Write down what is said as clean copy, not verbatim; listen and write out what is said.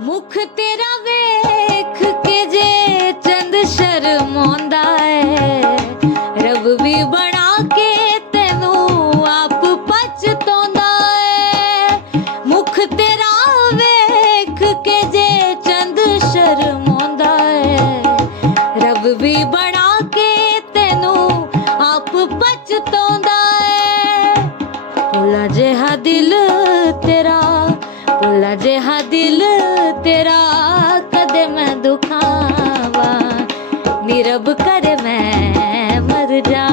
मुख तेरा वेख के जे चंद शर्मांदा है, रब भी बना के तेनू आप पछतांदा है। मुख तेरा वेख के जे चंद शर्मांदा है, रब भी बना के तेनू आप पछतांदा है। भोला जिहा दिल तेरा, भोला जिहा दिल तेरा कदे मैं दुखावा, नी रब करे मैं मर जा।